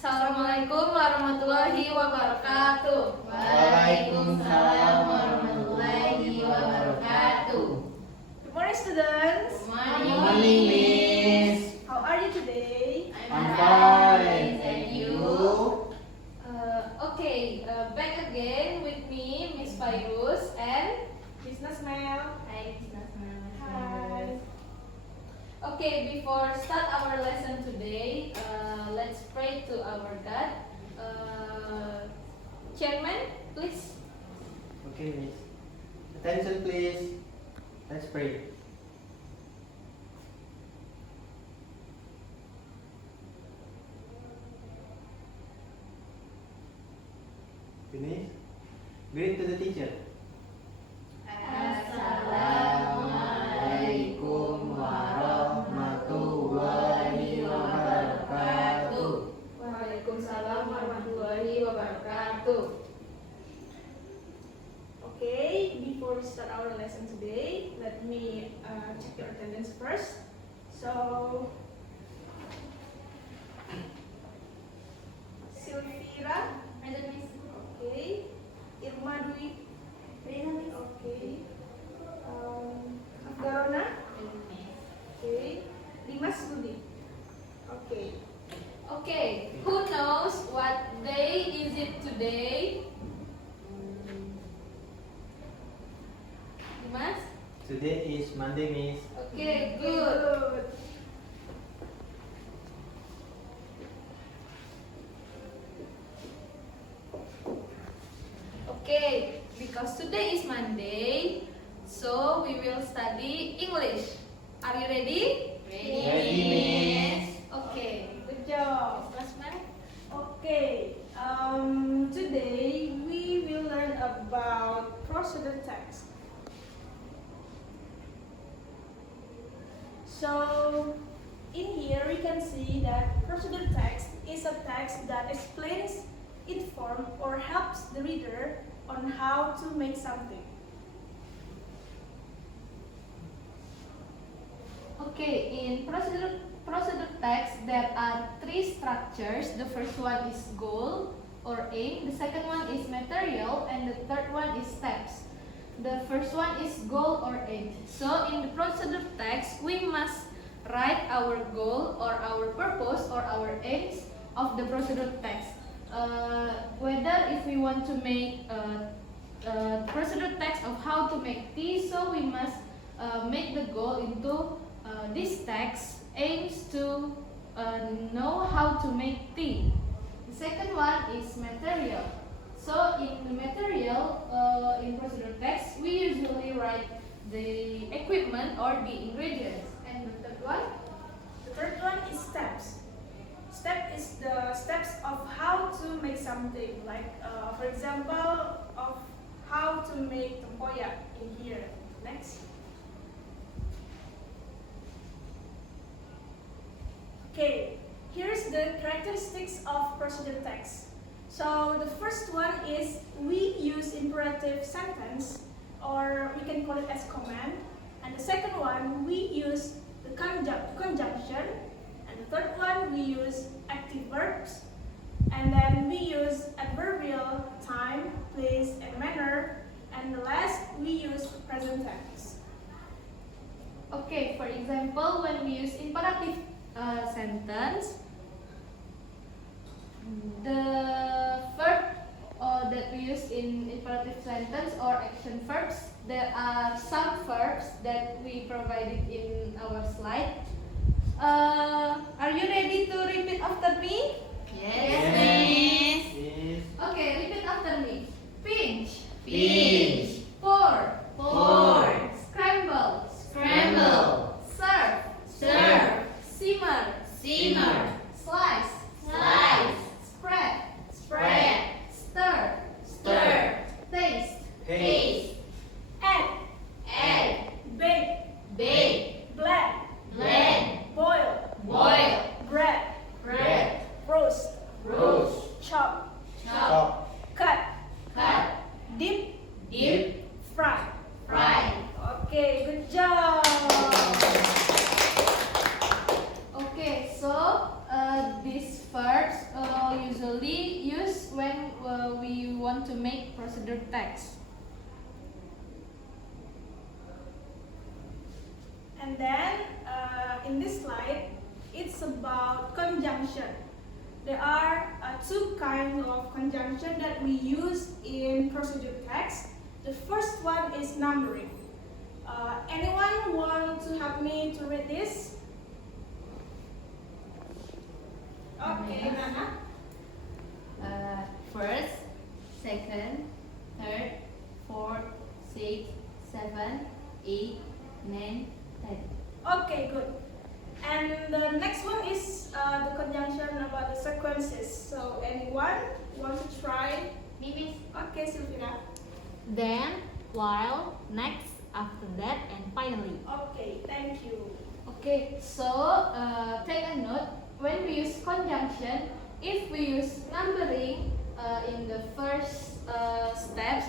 Assalamualaikum warahmatullahi wabarakatuh. Waalaikumsalam warahmatullahi wabarakatuh. Good morning, students. Good morning, Miss. How are you today? I'm fine. And you? Okay, back again with me, Miss Fairuz and Miss Nazmelia. Hi, Miss Nazmelia. Hi. Okay, before start our lesson today, let's pray to our God. Chairman, please. Okay, Miss. Attention, please. Let's pray. Finish. Greet to the teacher. Assalamualaikum warahmatullahi wabarakatuh. Waalaikumsalam warahmatullahi wabarakatuh. Okay, before we start our lesson today, let me check your attendance first. So, Sylvira, okay. Irma Dwi, okay. Afgarona, okay. Dimas Budi, okay. Okay, who knows what day is it today? Dimas? Today is Monday, Miss. Okay, good. Okay, because today is Monday, so we will study English. Are you ready? Ready, Miss. Okay. Good job. Classmate? Okay, today we will learn about procedure text. So, in here we can see that procedure text is a text that explains, informs, or helps the reader on how to make something. Okay, in procedure text there are three structures. The first one is goal or aim, the second one is material, and the third one is steps. The first one is goal or aim. So in the procedure text we must write our goal or our purpose or our aims of the procedure text. Whether if we want to make procedure text of how to make tea, so we must make the goal into this text aims to know how to make tea. The second one is material. So in the material, in procedure text, we usually write the equipment or the ingredients. And the third one? The third one is steps. Step is the steps of how to make something. Like, for example, of how to make tempoyak in here. Next. Okay, here's the characteristics of procedure text. So the first one is we use imperative sentence, or we can call it as command. And the second one, we use the conjunction. And the third one, we use active verbs. And then we use adverbial, time, place, and manner. And the last, we use present tense. Okay, for example, when we use imperative sentence, the verb that we use in imperative sentence or action verbs, there are some verbs that we provided in our slide. Are you ready to repeat after me? Yes, Miss. Okay, repeat after me. Pinch, Pinch. pour, Pour. scramble, Scramble. serve, Serve. simmer, Simmer. slice, Slice. spread, Spread. stir, Stir. taste, Taste. Add, Add. bake, Bake. blend, Blend. boil, Boil. procedure text. And then in this slide, it's about conjunction. There are two kinds of conjunction that we use in procedure text. The first one is numbering. Anyone want to help me to read this? Okay, Nana. First, second, third, fourth, sixth, seventh, eighth, ninth, tenth. Okay, good. And the next one is the conjunction about the sequences. So anyone want to try? Miss. Okay, Sylvina. Then, while, next, after that, and finally. Okay, thank you. Okay, so take a note. When we use conjunction, if we use numbering in the first steps,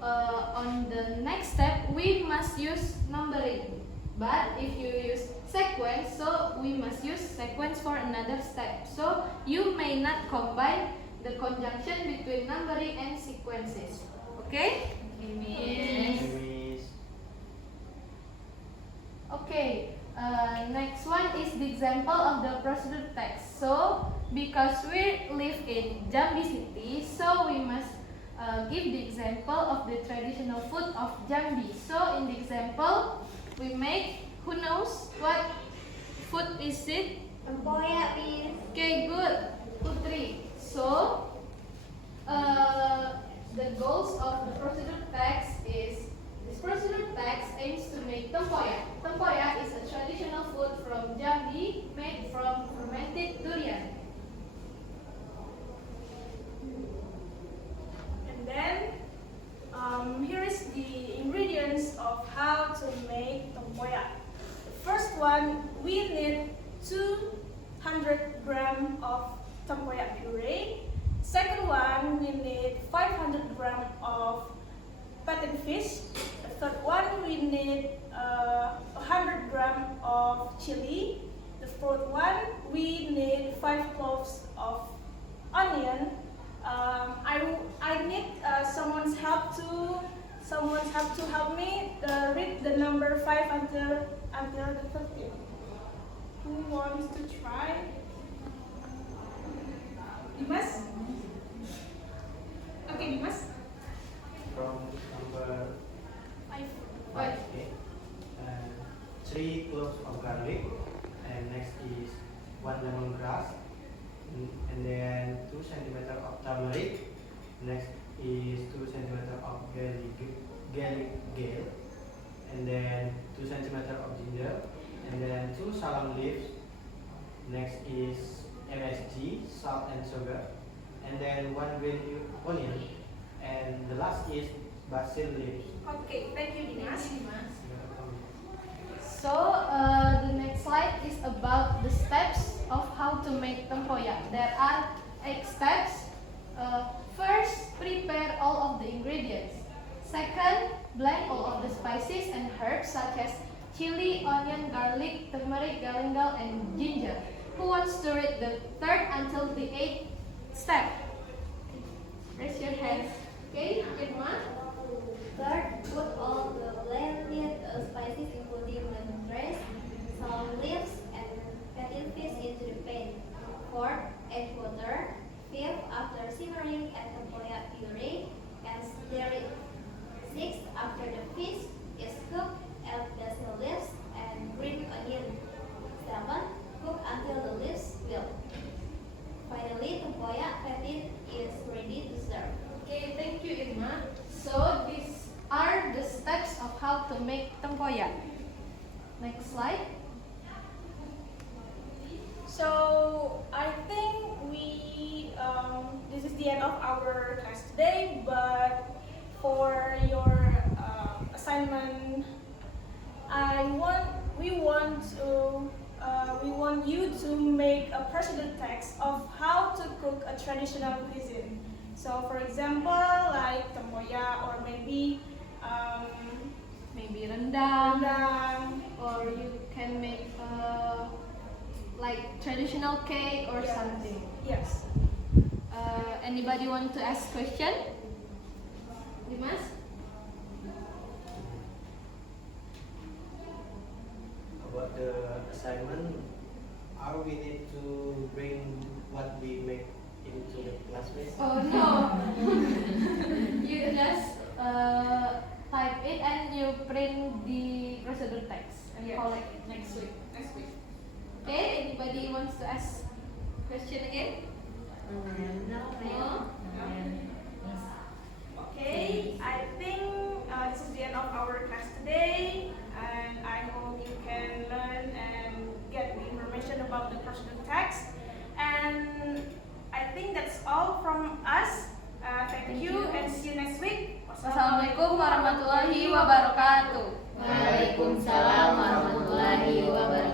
on the next step we must use numbering. But if you use sequence, so we must use sequence for another step. So you may not combine the conjunction between numbering and sequences. Okay? Miss. Okay. Next one is the example of the procedure text. So, because we live in Jambi city, so we must give the example of the traditional food of Jambi. So, in the example, we make, who knows what food is it? Tempoyak, Miss. Okay, good, Putri. So, the goals of the procedure text is, this procedure text aims to make tempoyak. Tempoyak is a traditional food from Jambi made from fermented durian. And then here is the ingredients of how to make tempoyak. The first one, we need 200 gram of tempoyak puree. Second one, we need 500 gram of pattern fish. The third one, we need 100 gram of chili. The fourth one, we need 5 cloves of onion. I need someone's help to help me read the number 5 until the 13. Who wants to try? Dimas? Okay, Dimas. From number 5. 5, okay. 3 cloves of garlic, and next is 1 lemongrass, and then 2 centimeter of turmeric. Next is 2 centimeter of garlic gel, and then 2 centimeter of ginger, and then 2 salam leaves. Next is MSG, salt and sugar, and then 1 green onion, and the last is basil leaves. Okay, thank you, Dimas. So, the next slide is about the steps of how to make tempoyak. There are 8 steps. First, prepare all of the ingredients. Second, blend all of the spices and herbs such as chili, onion, garlic, turmeric, galangal, and ginger. Who wants to read the third until the 8th step? Raise your hands. Okay, Irma. Third, put all the blended spices including lemongrass, salam leaves, and pattern fish into the pan. Fourth, add water. Fifth, after simmering, add tempoyak puree and stir it. Sixth, after the fish is cooked, add basil leaves and green onion. Seventh, cook until the leaves wilt. Finally, tempoyak pattern is ready to serve. Okay, thank you, Irma. So, these are the steps of how to make tempoyak. Next slide. So I think this is the end of our class today. But for your assignment, we want you to make a procedure text of how to cook a traditional cuisine. So for example, like tempoyak, or maybe Rendang, rendang. or you can make like traditional cake or Yes. something. Yes. Anybody want to ask question? Dimas? About the assignment, are we need to bring what we make into the classmates? Oh no. You just type it and you print the procedure text and Yes. collect it next week. Next week. Okay, anybody wants to ask question again? No? Okay, I think this is the end of our class today, and I hope you can learn and get the information about the personal text. And I think that's all from us. Thank you and see you next week. Wassalamualaikum warahmatullahi wabarakatuh. Waalaikumsalam warahmatullahi wabarakatuh.